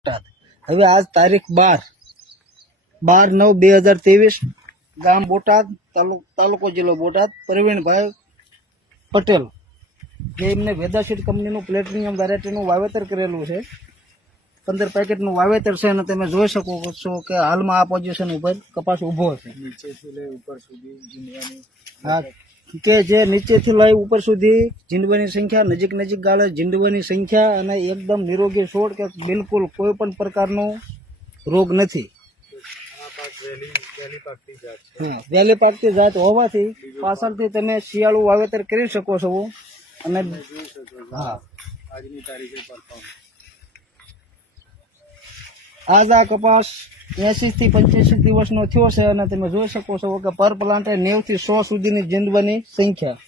બોટાદ। હવે આજ તારીખ 12/9/2023 ગામ બોટાદ તાલુકો જિલ્લો બોટાદ। પ્રવીણભાઈ પટેલ જે એમને વેદાશીટ કંપનીનું પ્લેટિનિયમ વેરાયટીનું વાવેતર કરેલું છે। 15 પેકેટનું વાવેતર છે અને તમે જોઈ શકો છો કે હાલમાં આ પોઝિશન ઉપર કપાસ ઊભો છે। નીચેથી લઈ ઉપર સુધી ઝીંડવાની હા કે જે નીચેથી લઈ ઉપર સુધી ઝીંડવાની સંખ્યા નજીક ગાળે ઝીંડવાની સંખ્યા અને એકદમ નિરોગી છોડ કે બિલકુલ કોઈ પણ પ્રકારનો રોગ નથી। આ પાક વહેલી પાકતી જાત છે। હા વહેલી પાકતી જાત હોવાથી પાછળથી તમે શિયાળુ વાવેતર કરી શકો છો અને જોઈ શકો છો હા આજની તારીખે પરફોર્મ આજ આ કપાસ 80 થી 85 દિવસનો થયો છે અને તમે જોઈ શકો છો કે પર પ્લાન્ટે 90 થી 100 સુધીની ઝીંડવાની સંખ્યા